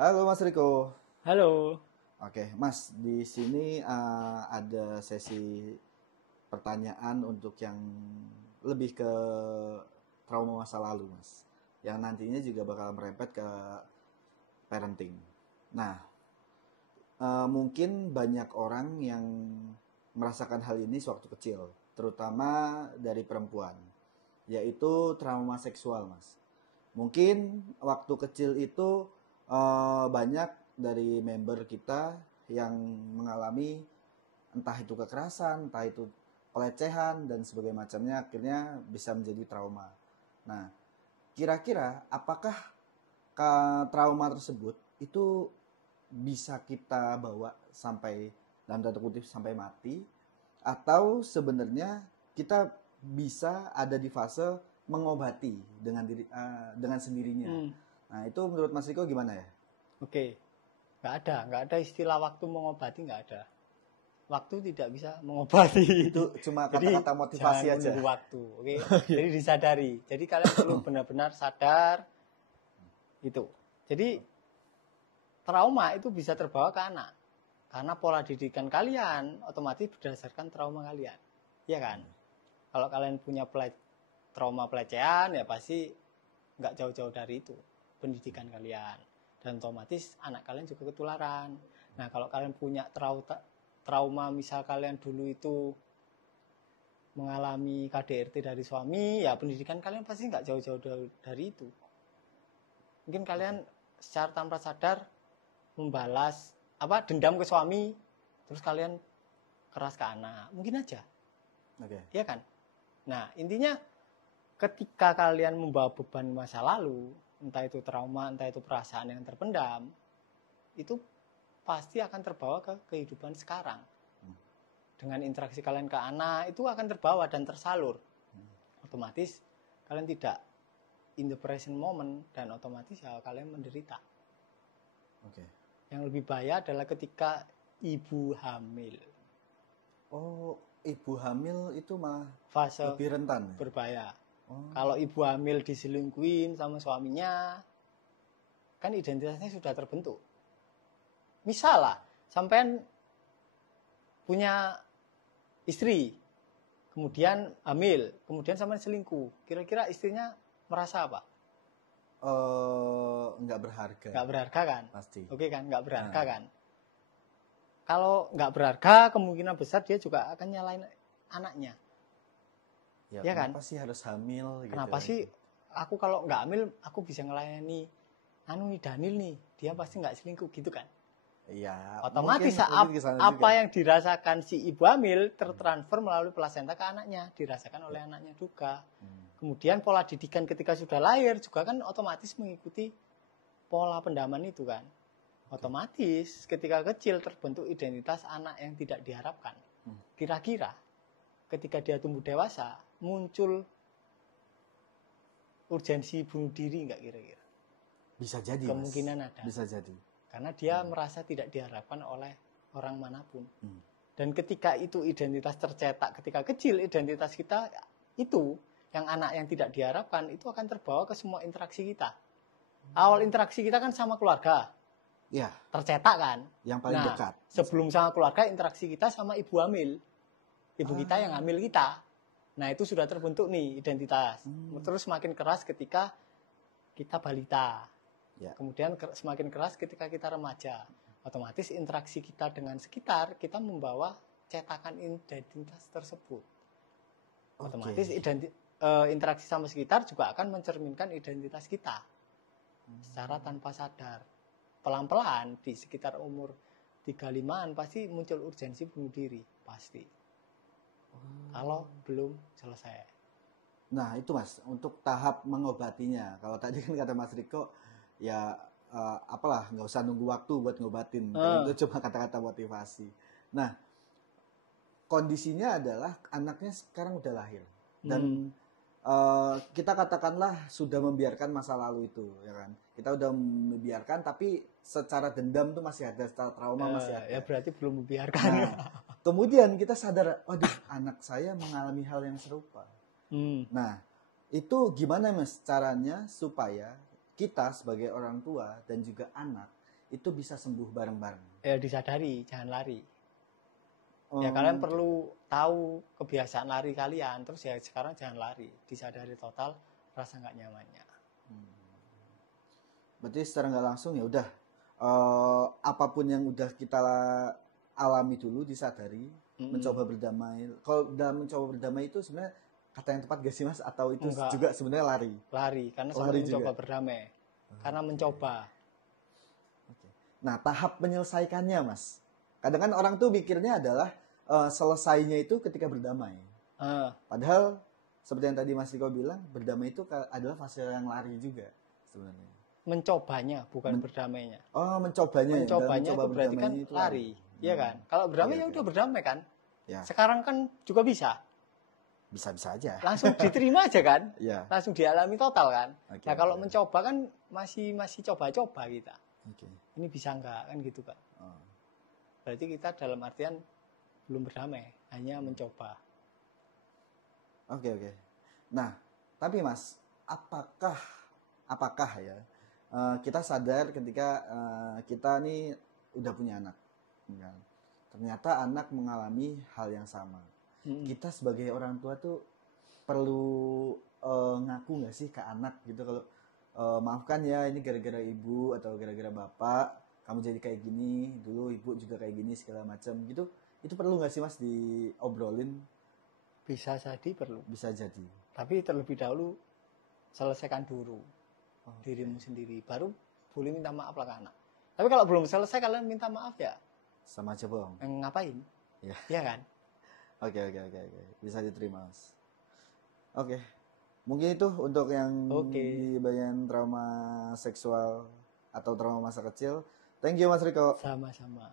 Halo Mas Riko. Halo. Oke, Mas, di sini ada sesi pertanyaan untuk yang lebih ke trauma masa lalu, Mas. Yang nantinya juga bakal merempet ke parenting. Nah, mungkin banyak orang yang merasakan hal ini sewaktu kecil, terutama dari perempuan, yaitu trauma seksual, Mas. Mungkin waktu kecil itu banyak dari member kita yang mengalami entah itu kekerasan, entah itu pelecehan dan sebagainya macamnya, akhirnya bisa menjadi trauma. Nah, kira-kira apakah trauma tersebut itu bisa kita bawa sampai dalam tanda kutip sampai mati, atau sebenarnya kita bisa ada di fase mengobati dengan sendirinya. Nah, itu menurut Mas Riko gimana ya? Oke, nggak ada istilah waktu mengobati, nggak ada. Waktu tidak bisa mengobati. Itu cuma kata-kata motivasi jangan aja. Menunggu waktu, oke? Jadi disadari. Jadi kalian perlu benar-benar sadar itu. Jadi trauma itu bisa terbawa ke anak, karena pola didikan kalian otomatis berdasarkan trauma kalian, ya kan? Kalau kalian punya trauma pelecehan, ya pasti nggak jauh-jauh dari itu pendidikan kalian, dan otomatis anak kalian juga ketularan. Nah, kalau kalian punya trauma, misal kalian dulu itu mengalami KDRT dari suami, ya pendidikan kalian pasti nggak jauh-jauh dari itu. Mungkin kalian secara tanpa sadar membalas dendam ke suami, terus kalian keras ke anak, mungkin aja. Iya kan? Nah, intinya ketika kalian membawa beban masa lalu, entah itu trauma, entah itu perasaan yang terpendam, itu pasti akan terbawa ke kehidupan sekarang. Dengan interaksi kalian ke anak, itu akan terbawa dan tersalur. Otomatis kalian tidak in the present moment, dan otomatis ya kalian menderita. Yang lebih bahaya adalah ketika ibu hamil. Oh, ibu hamil itu malah fase lebih rentan, berbahaya. Kalau ibu hamil diselingkuhin sama suaminya, kan identitasnya sudah terbentuk. Misal lah, sampean punya istri, kemudian hamil, kemudian sampean selingkuh, kira-kira istrinya merasa apa? Nggak berharga. Nggak berharga kan? Pasti. Oke kan, nggak berharga kan? Kalau nggak berharga, kemungkinan besar dia juga akan nyalain anaknya. Ya kan? Kenapa sih harus hamil? Kenapa sih aku kalau nggak hamil, aku bisa ngelayani Daniel nih, dia pasti nggak selingkuh gitu kan? Ya. Otomatis mungkin apa yang dirasakan si ibu hamil tertransfer melalui plasenta ke anaknya, dirasakan oleh anaknya juga. Kemudian pola didikan ketika sudah lahir juga kan otomatis mengikuti pola pendaman itu kan. Otomatis ketika kecil terbentuk identitas anak yang tidak diharapkan. Kira-kira ketika dia tumbuh dewasa muncul urgensi bunuh diri nggak kira-kira? Bisa jadi, kemungkinan Mas. ada. Bisa jadi. Karena dia merasa tidak diharapkan oleh orang manapun. Dan ketika itu identitas tercetak ketika kecil, identitas kita itu yang anak yang tidak diharapkan itu akan terbawa ke semua interaksi kita. Awal interaksi kita kan sama keluarga. Ya. Tercetak kan? Yang paling dekat. Sebelum sama keluarga, interaksi kita sama ibu hamil. Ibu kita yang hamil kita. Nah, itu sudah terbentuk nih identitas. Terus semakin keras ketika kita balita. Ya. Kemudian semakin keras ketika kita remaja. Otomatis interaksi kita dengan sekitar, kita membawa cetakan identitas tersebut. Otomatis interaksi sama sekitar juga akan mencerminkan identitas kita. Secara tanpa sadar. Pelan-pelan di sekitar umur 35-an pasti muncul urgensi bunuh diri. Pasti. Kalau belum selesai. Nah, itu Mas, untuk tahap mengobatinya. Kalau tadi kan kata Mas Riko, ya apalah, nggak usah nunggu waktu buat ngobatin. Itu cuma kata-kata motivasi. Nah, kondisinya adalah anaknya sekarang udah lahir. Dan kita katakanlah sudah membiarkan masa lalu itu, ya kan? Kita udah membiarkan, tapi secara dendam tuh masih ada, secara trauma masih ada. Ya berarti belum membiarkan. Nah, kemudian kita sadar, waduh, anak saya mengalami hal yang serupa. Nah, itu gimana Mas caranya supaya kita sebagai orang tua dan juga anak itu bisa sembuh bareng-bareng. Ya disadari, jangan lari. Oh, Ya kalian perlu tahu kebiasaan lari kalian, terus ya sekarang jangan lari, disadari total rasa nggak nyamannya. Berarti secara nggak langsung ya udah apapun yang udah kita alami dulu disadari, mencoba berdamai. Kalau dalam mencoba berdamai itu sebenarnya kata yang tepat gak sih Mas? Atau itu Enggak. juga sebenarnya lari? Lari, karena Lari sampai juga. mencoba berdamai. Karena mencoba. Oke. Nah, tahap menyelesaikannya Mas. Kadang kan orang tuh pikirnya adalah selesainya itu ketika berdamai. Padahal seperti yang tadi Mas Riko bilang, berdamai itu adalah fase yang lari juga sebenarnya. Mencobanya, bukan berdamainya. Oh, mencobanya. Mencobanya Mencoba itu berarti kan berdamainya itu lari, ya kan? Kalau berdamai Oke, ya oke. udah berdamai kan. Ya, Sekarang kan juga bisa, bisa-bisa aja. langsung diterima aja kan, Ya. langsung dialami total kan. Oke, Nah kalau oke. mencoba kan masih coba-coba kita. Oke. Ini bisa enggak kan gitu kan? Oh. Berarti kita dalam artian belum berdamai, hanya mencoba. Oke, oke. Nah, tapi Mas, apakah ya kita sadar ketika kita nih udah punya anak, kan? Ternyata anak mengalami hal yang sama. Kita sebagai orang tua tuh perlu ngaku nggak sih ke anak gitu kalau maafkan ya ini gara-gara ibu atau gara-gara bapak kamu jadi kayak gini, dulu ibu juga kayak gini segala macam gitu. Itu perlu nggak sih Mas diobrolin? Bisa jadi perlu. Bisa jadi. Tapi terlebih dahulu selesaikan dulu dirimu sendiri, baru boleh minta maaf lah ke anak. Tapi kalau belum selesai kalian minta maaf ya Sama aja bohong. ngapain? Ya. Iya kan? Oke. Bisa diterima, Mas. Oke. Mungkin itu untuk yang di bagian trauma seksual atau trauma masa kecil. Thank you, Mas Riko. Sama-sama.